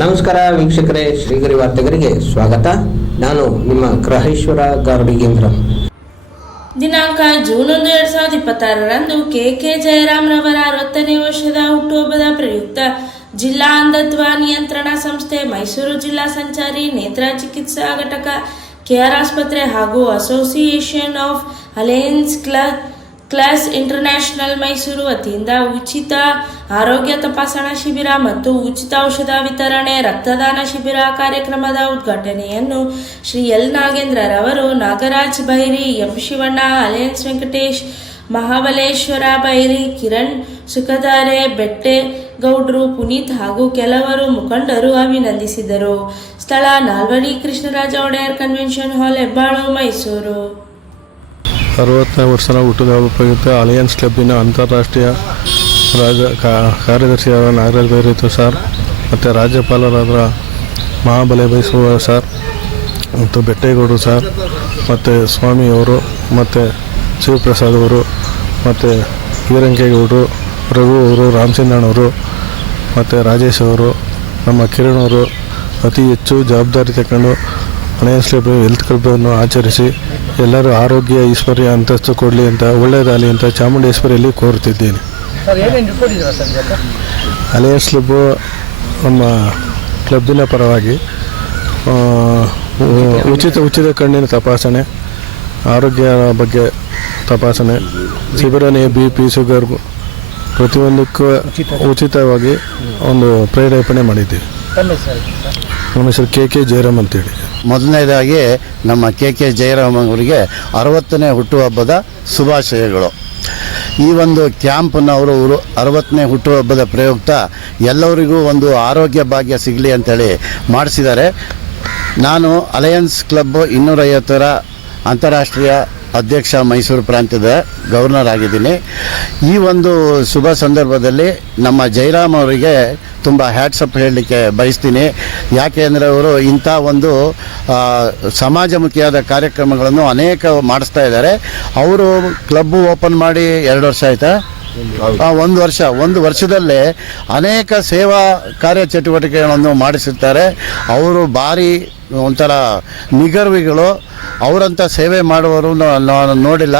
ನಮಸ್ಕಾರ ವೀಕ್ಷಕರೇ, ಶ್ರೀಗರಿ ವಾರ್ತೆಗರಿಗೆ ಸ್ವಾಗತ. ನಾನು ನಿಮ್ಮ ಗ್ರಹೇಶ್ವರ ಗಾರ್ಡಿಗೇಂದ್ರ. ದಿನಾಂಕ ಜೂನ್ 1, 2026ರಂದು ಕೆ ಜಯರಾಮ್ ರವರ 60ನೇ ವರ್ಷದ ಹುಟ್ಟುಹಬ್ಬದ ಪ್ರಯುಕ್ತ ಜಿಲ್ಲಾ ಅಂಧತ್ವ ನಿಯಂತ್ರಣ ಸಂಸ್ಥೆ, ಮೈಸೂರು ಜಿಲ್ಲಾ ಸಂಚಾರಿ ನೇತ್ರ ಚಿಕಿತ್ಸಾ ಘಟಕ, ಕೆಆರ್ ಆಸ್ಪತ್ರೆ ಹಾಗೂ association of alliance class international Mysuru ವತಿಯಿಂದ ಉಚಿತ ಆರೋಗ್ಯ ತಪಾಸಣಾ ಶಿಬಿರ ಮತ್ತು ಉಚಿತ ಔಷಧ ವಿತರಣೆ, ರಕ್ತದಾನ ಶಿಬಿರ ಕಾರ್ಯಕ್ರಮದ ಉದ್ಘಾಟನೆಯನ್ನು ಶ್ರೀ ಎಲ್ ನಾಗೇಂದ್ರರವರು, ನಾಗರಾಜ್ ಬೈರಿ, ಎಂ ಶಿವಣ್ಣ, ಅಲಯನ್ಸ್ ವೆಂಕಟೇಶ್, ಮಹಾಬಲೇಶ್ವರ ಬೈರಿ, ಕಿರಣ್ ಸುಖದಾರೆ, ಬೆಟ್ಟೆಗೌಡ್ರು, ಪುನೀತ್ ಹಾಗೂ ಕೆಲವರು ಮುಖಂಡರು ಅಭಿನಂದಿಸಿದರು. ಸ್ಥಳ ನಾಲ್ವಡಿ ಕೃಷ್ಣರಾಜ ಒಡೆಯರ್ ಕನ್ವೆನ್ಷನ್ ಹಾಲ್, ಹೆಬ್ಬಾಳು, ಮೈಸೂರು. 60ನೇ ವರ್ಷದ ಹುಟ್ಟುಹಬ್ಬ ಪ್ರಯುಕ್ತ ಅಲಯನ್ಸ್ ಕ್ಲಬ್ಬಿನ ಅಂತಾರಾಷ್ಟ್ರೀಯ ಕಾರ್ಯದರ್ಶಿಯಾದ ನಾಗರಾಜ್ ಬೈರಿತು ಸರ್, ಮತ್ತು ರಾಜ್ಯಪಾಲರಾದ ಮಹಾಬಲೆ ಬೈಸುವ ಸರ್, ಮತ್ತು ಬೆಟ್ಟೇಗೌಡರು ಸರ್, ಮತ್ತು ಸ್ವಾಮಿಯವರು, ಮತ್ತು ಶಿವಪ್ರಸಾದ್ ಅವರು, ಮತ್ತು ವೀರಂಕೇಗೌಡರು, ರಘು ಅವರು, ರಾಮಚಂದ್ರಣ್ಣವರು, ಮತ್ತು ರಾಜೇಶ್ ಅವರು, ನಮ್ಮ ಕಿರಣ್ ಅವರು ಅತಿ ಹೆಚ್ಚು ಜವಾಬ್ದಾರಿ ತಗೊಂಡು ಅಲಯನ್ಸ್ ಕ್ಲಬ್ ಹೆಲ್ತ್ ಕ್ಲಬ್ಬನ್ನು ಆಚರಿಸಿ ಎಲ್ಲರೂ ಆರೋಗ್ಯ ಐಶ್ವರ್ಯ ಅಂತಸ್ತು ಕೊಡಲಿ ಅಂತ, ಒಳ್ಳೆಯದಾಗಲಿ ಅಂತ ಚಾಮುಂಡೇಶ್ವರಿಯಲ್ಲಿ ಕೋರುತ್ತಿದ್ದೇನೆ. ಅಲಯನ್ಸ್ ಕ್ಲಬ್ಬು ನಮ್ಮ ಕ್ಲಬ್ಬಿನ ಪರವಾಗಿ ಉಚಿತ ಕಣ್ಣಿನ ತಪಾಸಣೆ, ಆರೋಗ್ಯ ಬಗ್ಗೆ ತಪಾಸಣೆ, ಶಿಬಿರನೇ BP, ಶುಗರ್ ಪ್ರತಿಯೊಂದಕ್ಕೂ ಉಚಿತವಾಗಿ ಒಂದು ಪ್ರೇರೇಪಣೆ ಮಾಡಿದ್ದೀವಿ. ನಮ್ಮ ಹೆಸರು ಕೆ ಜಯರಾಮ್ ಅಂತೇಳಿ. ಮೊದಲನೇದಾಗಿ ನಮ್ಮ ಕೆ ಜಯರಾಮ್ ಅವರಿಗೆ 60ನೇ ಹುಟ್ಟುಹಬ್ಬದ ಶುಭಾಶಯಗಳು. ಈ ಒಂದು ಕ್ಯಾಂಪನ್ನು ಅವರು 60ನೇ ಹುಟ್ಟುಹಬ್ಬದ ಪ್ರಯುಕ್ತ ಎಲ್ಲರಿಗೂ ಒಂದು ಆರೋಗ್ಯ ಭಾಗ್ಯ ಸಿಗಲಿ ಅಂತೇಳಿ ಮಾಡಿಸಿದ್ದಾರೆ. ನಾನು ಅಲಯನ್ಸ್ ಕ್ಲಬ್ 250ರ ಅಂತಾರಾಷ್ಟ್ರೀಯ ಅಧ್ಯಕ್ಷ, ಮೈಸೂರು ಪ್ರಾಂತ್ಯದ ಗವರ್ನರ್ ಆಗಿದ್ದೀನಿ. ಈ ಒಂದು ಶುಭ ಸಂದರ್ಭದಲ್ಲಿ ನಮ್ಮ ಜಯರಾಮ್ ಅವರಿಗೆ ತುಂಬ ಹ್ಯಾಟ್ಸಪ್ ಹೇಳಲಿಕ್ಕೆ ಬಯಸ್ತೀನಿ. ಯಾಕೆ ಅಂದರೆ ಅವರು ಇಂಥ ಒಂದು ಸಮಾಜಮುಖಿಯಾದ ಕಾರ್ಯಕ್ರಮಗಳನ್ನು ಅನೇಕ ಮಾಡಿಸ್ತಾ ಇದ್ದಾರೆ. ಅವರು ಕ್ಲಬ್ಬು ಓಪನ್ ಮಾಡಿ 2 ವರ್ಷ ಆಯಿತಾ? ಒಂದು ವರ್ಷದಲ್ಲೇ ಅನೇಕ ಸೇವಾ ಕಾರ್ಯಚಟುವಟಿಕೆಗಳನ್ನು ಮಾಡಿಸುತ್ತಾರೆ. ಅವರು ಭಾರಿ ಒಂಥರ ನಿಗರ್ವಿಗಳು. ಅವರಂಥ ಸೇವೆ ಮಾಡುವವರು ನಾನು ನೋಡಿಲ್ಲ.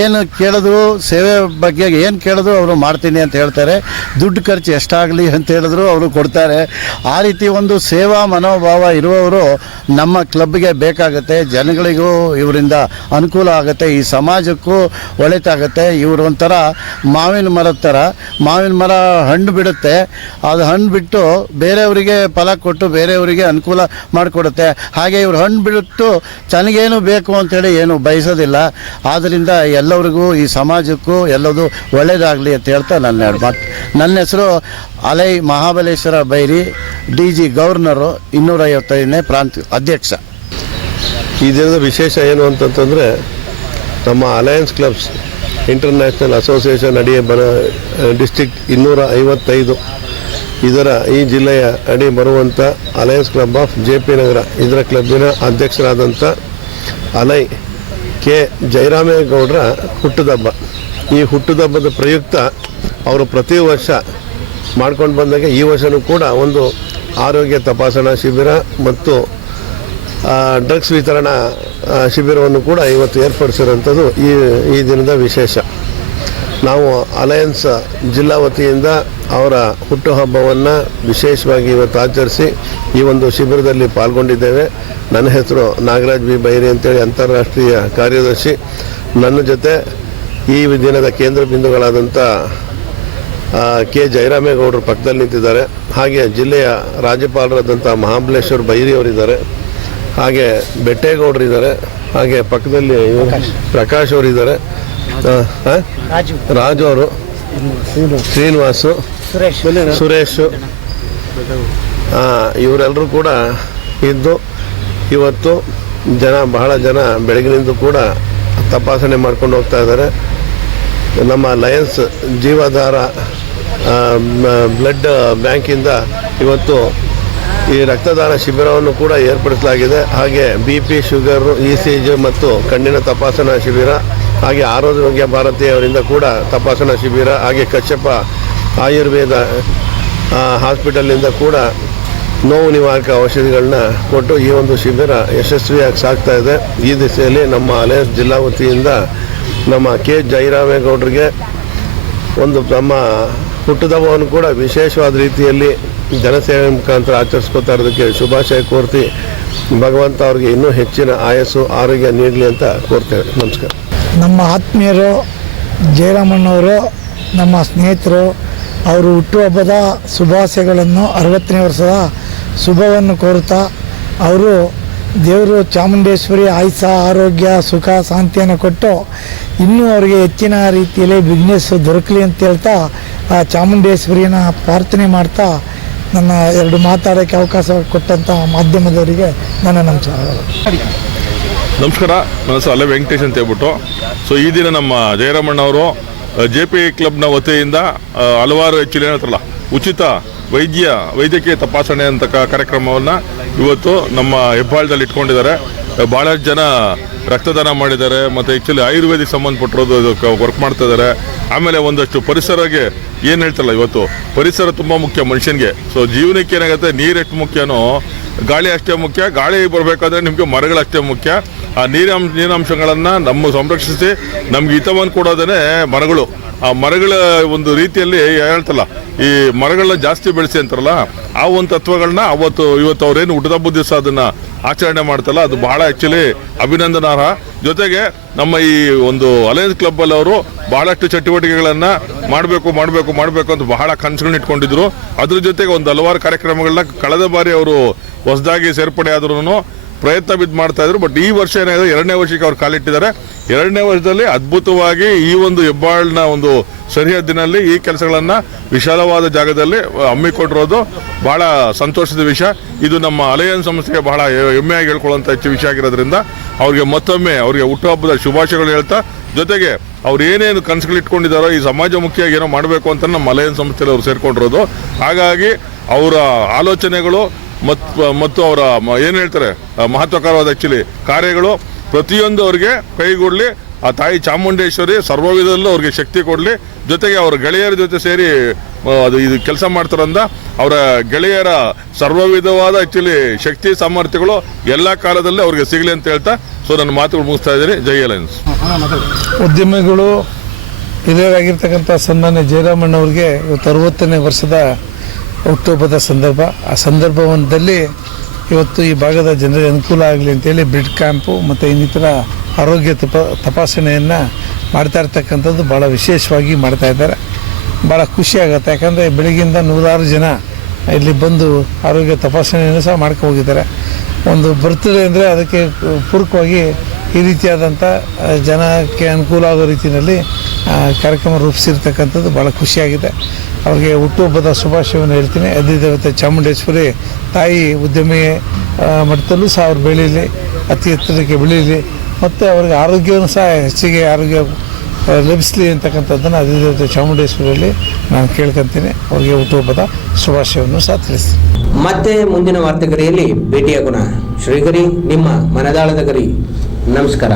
ಏನು ಕೇಳಿದ್ರು, ಸೇವೆ ಬಗ್ಗೆ ಏನು ಕೇಳಿದ್ರು ಅವರು ಮಾಡ್ತೀನಿ ಅಂತ ಹೇಳ್ತಾರೆ. ದುಡ್ಡು ಖರ್ಚು ಎಷ್ಟಾಗಲಿ ಅಂತ ಹೇಳಿದ್ರು ಅವರು ಕೊಡ್ತಾರೆ. ಆ ರೀತಿ ಒಂದು ಸೇವಾ ಮನೋಭಾವ ಇರುವವರು ನಮ್ಮ ಕ್ಲಬ್ಗೆ ಬೇಕಾಗುತ್ತೆ. ಜನಗಳಿಗೂ ಇವರಿಂದ ಅನುಕೂಲ ಆಗುತ್ತೆ, ಈ ಸಮಾಜಕ್ಕೂ ಒಳಿತಾಗುತ್ತೆ. ಇವರು ಒಂಥರ ಮಾವಿನ ಮರದ ಥರ. ಮಾವಿನ ಮರ ಹಣ್ಣು ಬಿಡುತ್ತೆ, ಅದು ಹಣ್ಣು ಬಿಟ್ಟು ಬೇರೆಯವರಿಗೆ ಫಲ ಕೊಟ್ಟು ಬೇರೆಯವರಿಗೆ ಅನುಕೂಲ ಮಾಡಿಕೊಡುತ್ತೆ. ಹಾಗೆ ಇವರು ಹಣ್ಣು ಬಿಟ್ಟು ನನಗೇನು ಬೇಕು ಅಂಥೇಳಿ ಏನು ಬಯಸೋದಿಲ್ಲ. ಆದ್ದರಿಂದ ಎಲ್ಲರಿಗೂ ಈ ಸಮಾಜಕ್ಕೂ ಎಲ್ಲದೂ ಒಳ್ಳೆಯದಾಗಲಿ ಅಂತ ಹೇಳ್ತಾ ನನ್ನ ಹೆಸರು ಅಲೈ ಮಹಾಬಲೇಶ್ವರ ಬೈರಿ, DG ಗವರ್ನರು, 255ನೇ ಪ್ರಾಂತ್ಯ ಅಧ್ಯಕ್ಷ. ಈ ದಿನದ ವಿಶೇಷ ಏನು ಅಂತಂತಂದರೆ, ನಮ್ಮ ಅಲಯನ್ಸ್ ಕ್ಲಬ್ಸ್ ಇಂಟರ್ನ್ಯಾಷನಲ್ ಅಸೋಸಿಯೇಷನ್ ಅಡಿ ಡಿಸ್ಟ್ರಿಕ್ಟ್ 255 ಇದರ ಈ ಜಿಲ್ಲೆಯ ಅಡಿ ಬರುವಂಥ ಅಲಯನ್ಸ್ ಕ್ಲಬ್ ಆಫ್ JP ನಗರ, ಇದರ ಕ್ಲಬ್ಬಿನ ಅಧ್ಯಕ್ಷರಾದಂಥ ಅಲೈ ಕೆ ಜಯರಾಮೇಗೌಡರ ಹುಟ್ಟುಹಬ್ಬ. ಈ ಹುಟ್ಟುಹಬ್ಬದ ಪ್ರಯುಕ್ತ ಅವರು ಪ್ರತಿ ವರ್ಷ ಮಾಡ್ಕೊಂಡು ಬಂದಾಗೆ ಈ ವರ್ಷವೂ ಕೂಡ ಒಂದು ಆರೋಗ್ಯ ತಪಾಸಣಾ ಶಿಬಿರ ಮತ್ತು ಡ್ರಗ್ಸ್ ವಿತರಣಾ ಶಿಬಿರವನ್ನು ಕೂಡ ಇವತ್ತು ಏರ್ಪಡಿಸಿರುವಂಥದ್ದು ಈ ದಿನದ ವಿಶೇಷ. ನಾವು ಅಲಯನ್ಸ್ ಜಿಲ್ಲಾ ವತಿಯಿಂದ ಅವರ ಹುಟ್ಟುಹಬ್ಬವನ್ನು ವಿಶೇಷವಾಗಿ ಇವತ್ತು ಆಚರಿಸಿ ಈ ಒಂದು ಶಿಬಿರದಲ್ಲಿ ಪಾಲ್ಗೊಂಡಿದ್ದೇವೆ. ನನ್ನ ಹೆಸರು ನಾಗರಾಜ್ ಬೈರಿ ಅಂತೇಳಿ, ಅಂತಾರಾಷ್ಟ್ರೀಯ ಕಾರ್ಯದರ್ಶಿ. ನನ್ನ ಜೊತೆ ಈ ದಿನದ ಕೇಂದ್ರ ಬಿಂದುಗಳಾದಂಥ ಕೆ ಜಯರಾಮೇಗೌಡರು ಪಕ್ಕದಲ್ಲಿ ನಿಂತಿದ್ದಾರೆ. ಹಾಗೆ ಜಿಲ್ಲೆಯ ರಾಜ್ಯಪಾಲರಾದಂಥ ಮಹಾಬಲೇಶ್ವರ ಬೈರಿ ಅವರಿದ್ದಾರೆ. ಹಾಗೆ ಬೆಟ್ಟೇಗೌಡರಿದ್ದಾರೆ. ಹಾಗೆ ಪಕ್ಕದಲ್ಲಿ ಪ್ರಕಾಶ್ ಅವರಿದ್ದಾರೆ. ರಾಜು ಅವರು, ಶ್ರೀನಿವಾಸು, ಸುರೇಶು, ಇವರೆಲ್ಲರೂ ಕೂಡ ಇದ್ದು ಇವತ್ತು ಬಹಳ ಜನ ಬೆಳಗಿನಿಂದ ಕೂಡ ತಪಾಸಣೆ ಮಾಡ್ಕೊಂಡು ಹೋಗ್ತಾ ಇದ್ದಾರೆ. ನಮ್ಮ ಲಯನ್ಸ್ ಜೀವಾಧಾರ ಬ್ಲಡ್ ಬ್ಯಾಂಕಿಂದ ಇವತ್ತು ಈ ರಕ್ತದಾನ ಶಿಬಿರವನ್ನು ಕೂಡ ಏರ್ಪಡಿಸಲಾಗಿದೆ. ಹಾಗೆ BP, ಶುಗರು, ECG ಮತ್ತು ಕಣ್ಣಿನ ತಪಾಸಣಾ ಶಿಬಿರ, ಹಾಗೆ ಆರೋಗ್ಯ ಭಾರತೀಯವರಿಂದ ಕೂಡ ತಪಾಸಣಾ ಶಿಬಿರ, ಹಾಗೆ ಕಶ್ಯಪ ಆಯುರ್ವೇದ ಹಾಸ್ಪಿಟಲಿಂದ ಕೂಡ ನೋವು ನಿವಾರಕ ಔಷಧಿಗಳನ್ನ ಕೊಟ್ಟು ಈ ಒಂದು ಶಿಬಿರ ಯಶಸ್ವಿಯಾಗಿ ಸಾಗ್ತಾ ಇದೆ. ಈ ದಿಸೆಯಲ್ಲಿ ನಮ್ಮ ಅಲಯನ್ಸ್ ಜಿಲ್ಲಾ ವತಿಯಿಂದ ನಮ್ಮ ಕೆ ಜಯರಾಮೇಗೌಡರಿಗೆ ಒಂದು ನಮ್ಮ ಹುಟ್ಟುಹಬ್ಬವನ್ನು ಕೂಡ ವಿಶೇಷವಾದ ರೀತಿಯಲ್ಲಿ ಜನಸೇವೆ ಮುಖಾಂತರ ಆಚರಿಸ್ಕೊತಾ ಇರೋದಕ್ಕೆ ಶುಭಾಶಯ ಕೋರ್ತಿ ಭಗವಂತ ಅವ್ರಿಗೆ ಇನ್ನೂ ಹೆಚ್ಚಿನ ಆಯಸ್ಸು ಆರೋಗ್ಯ ನೀಡಲಿ ಅಂತ ಕೋರ್ತೇವೆ. ನಮಸ್ಕಾರ. ನಮ್ಮ ಆತ್ಮೀಯರು ಜಯರಾಮಣ್ಣವರು ನಮ್ಮ ಸ್ನೇಹಿತರು, ಅವರು ಹುಟ್ಟುಹಬ್ಬದ ಶುಭಾಶಯಗಳನ್ನು 60ನೇ ವರ್ಷದ ಶುಭವನ್ನು ಕೋರುತ್ತಾ ಅವರು ದೇವರು ಚಾಮುಂಡೇಶ್ವರಿ ಆಯುಷ್ಯ ಆರೋಗ್ಯ ಸುಖ ಶಾಂತಿಯನ್ನು ಕೊಟ್ಟು ಇನ್ನೂ ಅವರಿಗೆ ಹೆಚ್ಚಿನ ರೀತಿಯಲ್ಲಿ ಬಿಸ್ನೆಸ್ ದೊರಕಲಿ ಅಂತ ಹೇಳ್ತಾ ಆ ಚಾಮುಂಡೇಶ್ವರಿನ ಪ್ರಾರ್ಥನೆ ಮಾಡ್ತಾ ನನ್ನ 2 ಮಾತಾಡೋಕ್ಕೆ ಅವಕಾಶ ಕೊಟ್ಟಂಥ ಮಾಧ್ಯಮದವರಿಗೆ ನನ್ನ ನಮಸ್ಕಾರಗಳು. ನಮಸ್ಕಾರ. ನನ್ನ ಹೆಸರು ಅಲೆ ವೆಂಕಟೇಶ್ ಅಂತ ಹೇಳ್ಬಿಟ್ಟು. ಈ ದಿನ ನಮ್ಮ ಜಯರಾಮಣ್ಣವರು JP ಕ್ಲಬ್ನ ವತಿಯಿಂದ ಹಲವಾರು ಏನಂತಾರಲ್ಲ ಉಚಿತ ವೈದ್ಯಕೀಯ ತಪಾಸಣೆ ಅಂತ ಕಾರ್ಯಕ್ರಮವನ್ನು ಇವತ್ತು ನಮ್ಮ ಹೆಬ್ಬಾಳದಲ್ಲಿ ಇಟ್ಕೊಂಡಿದ್ದಾರೆ. ಭಾಳಷ್ಟು ಜನ ರಕ್ತದಾನ ಮಾಡಿದ್ದಾರೆ ಮತ್ತು ಆ್ಯಕ್ಚುಲಿ ಆಯುರ್ವೇದಿಕ್ ಸಂಬಂಧಪಟ್ಟಿರೋದು ವರ್ಕ್ ಮಾಡ್ತಾ ಇದ್ದಾರೆ. ಆಮೇಲೆ ಒಂದಷ್ಟು ಪರಿಸರಕ್ಕೆ ಏನು ಹೇಳ್ತಾರಲ್ಲ, ಇವತ್ತು ಪರಿಸರ ತುಂಬ ಮುಖ್ಯ ಮನುಷ್ಯನಿಗೆ. ಜೀವನಕ್ಕೆ ಏನಾಗುತ್ತೆ, ನೀರು ಎಷ್ಟು ಮುಖ್ಯನೋ ಗಾಳಿ ಅಷ್ಟೇ ಮುಖ್ಯ. ಗಾಳಿ ಬರಬೇಕಾದ್ರೆ ನಿಮಗೆ ಮರಗಳಷ್ಟೇ ಮುಖ್ಯ. ಆ ನೀರಾಂಶಗಳನ್ನು ನಮ್ಮ ಸಂರಕ್ಷಿಸಿ ನಮ್ಗೆ ಹಿತವನ್ನು ಕೊಡೋದೇ ಮರಗಳು. ಆ ಮರಗಳ ಒಂದು ರೀತಿಯಲ್ಲಿ ಹೇಳ್ತಲ್ಲ, ಈ ಮರಗಳನ್ನ ಜಾಸ್ತಿ ಬೆಳೆಸಿ ಅಂತಾರಲ್ಲ, ಆ ಒಂದು ತತ್ವಗಳನ್ನ ಇವತ್ತು ಅವ್ರೇನು ಹುಟ್ಟುಹಬ್ಬ ದಿವಸ ಅದನ್ನು ಆಚರಣೆ ಮಾಡ್ತಲ್ಲ, ಅದು ಬಹಳ ಆ್ಯಕ್ಚುಲಿ ಅಭಿನಂದನಾರ್ಹ. ಜೊತೆಗೆ ನಮ್ಮ ಈ ಒಂದು ಅಲಯನ್ಸ್ ಕ್ಲಬ್ಬಲ್ಲಿ ಅವರು ಬಹಳಷ್ಟು ಚಟುವಟಿಕೆಗಳನ್ನು ಮಾಡಬೇಕು ಅಂತ ಬಹಳ ಕನಸುಗಳನ್ನ ಇಟ್ಕೊಂಡಿದ್ರು. ಅದ್ರ ಜೊತೆಗೆ ಒಂದು ಹಲವಾರು ಕಾರ್ಯಕ್ರಮಗಳನ್ನ ಕಳೆದ ಬಾರಿ ಅವರು ಹೊಸದಾಗಿ ಸೇರ್ಪಡೆ ಆದ್ರೂ ಪ್ರಯತ್ನ ಬಿದ್ದು ಮಾಡ್ತಾ ಇದ್ರು. ಬಟ್ ಈ ವರ್ಷ ಏನಾಗಿದೆ, 2ನೇ ವರ್ಷಕ್ಕೆ ಅವ್ರು ಕಾಲಿಟ್ಟಿದ್ದಾರೆ. 2ನೇ ವರ್ಷದಲ್ಲಿ ಅದ್ಭುತವಾಗಿ ಈ ಒಂದು ಹೆಬ್ಬಾಳ್ನ ಒಂದು ಸರಿಹದ್ದಿನಲ್ಲಿ ಈ ಕೆಲಸಗಳನ್ನು ವಿಶಾಲವಾದ ಜಾಗದಲ್ಲಿ ಹಮ್ಮಿಕೊಂಡಿರೋದು ಬಹಳ ಸಂತೋಷದ ವಿಷಯ. ಇದು ನಮ್ಮ ಅಲಯನ್ಸ್ ಸಂಸ್ಥೆಗೆ ಬಹಳ ಹೆಮ್ಮೆಯಾಗಿ ಹೇಳ್ಕೊಳ್ಳುವಂಥ ವಿಷಯ ಆಗಿರೋದ್ರಿಂದ ಅವ್ರಿಗೆ ಮತ್ತೊಮ್ಮೆ ಅವ್ರಿಗೆ ಹುಟ್ಟುಹಬ್ಬದ ಶುಭಾಶಯಗಳು ಹೇಳ್ತಾ, ಜೊತೆಗೆ ಅವ್ರು ಏನೇನು ಕನಸುಗಳು ಇಟ್ಕೊಂಡಿದ್ದಾರೋ ಈ ಸಮಾಜಮುಖಿಯಾಗಿ ಏನೋ ಮಾಡಬೇಕು ಅಂತ ನಮ್ಮ ಅಲಯನ್ಸ್ ಸಂಸ್ಥೆಯಲ್ಲಿ ಅವ್ರು ಸೇರ್ಕೊಂಡಿರೋದು. ಹಾಗಾಗಿ ಅವರ ಆಲೋಚನೆಗಳು ಮತ್ತು ಅವರ ಏನು ಹೇಳ್ತಾರೆ ಮಹತ್ವಕರವಾದ ಆ್ಯಕ್ಚುಲಿ ಕಾರ್ಯಗಳು ಪ್ರತಿಯೊಂದು ಅವ್ರಿಗೆ ಕೈಗೂಡಲಿ. ಆ ತಾಯಿ ಚಾಮುಂಡೇಶ್ವರಿ ಸರ್ವವಿಧದಲ್ಲೂ ಅವ್ರಿಗೆ ಶಕ್ತಿ ಕೊಡಲಿ. ಜೊತೆಗೆ ಅವರ ಗೆಳೆಯರ ಜೊತೆ ಸೇರಿ ಇದು ಕೆಲಸ ಮಾಡ್ತಾರಂದ ಅವರ ಗೆಳೆಯರ ಸರ್ವವಿಧವಾದ ಆ್ಯಕ್ಚುಲಿ ಶಕ್ತಿ ಸಾಮರ್ಥ್ಯಗಳು ಎಲ್ಲ ಕಾಲದಲ್ಲೇ ಅವ್ರಿಗೆ ಸಿಗಲಿ ಅಂತ ಹೇಳ್ತಾ ನನ್ನ ಮಾತುಗಳು ಮುಗಿಸ್ತಾ ಇದ್ದೀನಿ. ಜೈ ಅಲಯನ್ಸ್. ಉದ್ಯಮಿಗಳು ಹಿರಿಯರಾಗಿರ್ತಕ್ಕಂಥ ಸನ್ಮಾನ್ಯ ಜಯರಾಮಣ್ಣವ್ರಿಗೆ ಇವತ್ತು 60ನೇ ವರ್ಷದ ಹುಟ್ಟುಹಬ್ಬದ ಸಂದರ್ಭ. ಆ ಸಂದರ್ಭದಲ್ಲಿ ಇವತ್ತು ಈ ಭಾಗದ ಜನರಿಗೆ ಅನುಕೂಲ ಆಗಲಿ ಅಂತೇಳಿ ಬ್ಲಡ್ ಕ್ಯಾಂಪು ಮತ್ತು ಇನ್ನಿತರ ಆರೋಗ್ಯ ತಪಾಸಣೆಯನ್ನು ಮಾಡ್ತಾ ಇರ್ತಕ್ಕಂಥದ್ದು ಭಾಳ ವಿಶೇಷವಾಗಿ ಮಾಡ್ತಾ ಇದ್ದಾರೆ. ಭಾಳ ಖುಷಿಯಾಗುತ್ತೆ. ಯಾಕಂದರೆ ಬೆಳಗ್ಗಿಂದ 106 ಜನ ಇಲ್ಲಿ ಬಂದು ಆರೋಗ್ಯ ತಪಾಸಣೆಯನ್ನು ಸಹ ಮಾಡ್ಕೊ ಹೋಗಿದ್ದಾರೆ. ಒಂದು ಬರ್ತ್ಡೇ ಅಂದರೆ ಅದಕ್ಕೆ ಪೂರಕವಾಗಿ ಈ ರೀತಿಯಾದಂಥ ಜನಕ್ಕೆ ಅನುಕೂಲ ಆಗೋ ರೀತಿಯಲ್ಲಿ ಕಾರ್ಯಕ್ರಮ ರೂಪಿಸಿರ್ತಕ್ಕಂಥದ್ದು ಭಾಳ ಖುಷಿಯಾಗಿದೆ. ಅವ್ರಿಗೆ ಹುಟ್ಟುಹಬ್ಬದ ಶುಭಾಶಯವನ್ನು ಹೇಳ್ತೀನಿ. ಅಧಿದೇವತೆ ಚಾಮುಂಡೇಶ್ವರಿ ತಾಯಿ ಉದ್ಯಮಿ ಮಟ್ಟದಲ್ಲೂ ಸಹ ಅವ್ರು ಬೆಳೀಲಿ, ಅತಿ ಎತ್ತರಕ್ಕೆ ಬೆಳೀಲಿ, ಮತ್ತು ಅವ್ರಿಗೆ ಆರೋಗ್ಯವನ್ನು ಸಹ ಹೆಚ್ಚಿಗೆ ಆರೋಗ್ಯ ಲಭಿಸಲಿ ಅಂತಕ್ಕಂಥದ್ದನ್ನು ಅಧಿದೇವತೆ ಚಾಮುಂಡೇಶ್ವರಿಯಲ್ಲಿ ನಾನು ಕೇಳ್ಕೊತೀನಿ. ಅವ್ರಿಗೆ ಹುಟ್ಟುಹಬ್ಬದ ಶುಭಾಶಯವನ್ನು ಸಹ ತಿಳಿಸ್ತೀನಿ. ಮತ್ತೆ ಮುಂದಿನ ವಾರ್ತೆಗರಿಯಲ್ಲಿ ಭೇಟಿಯಾಗೋಣ. ಶ್ರೀಗರಿ, ನಿಮ್ಮ ಮನದಾಳದ ಗರಿ. ನಮಸ್ಕಾರ.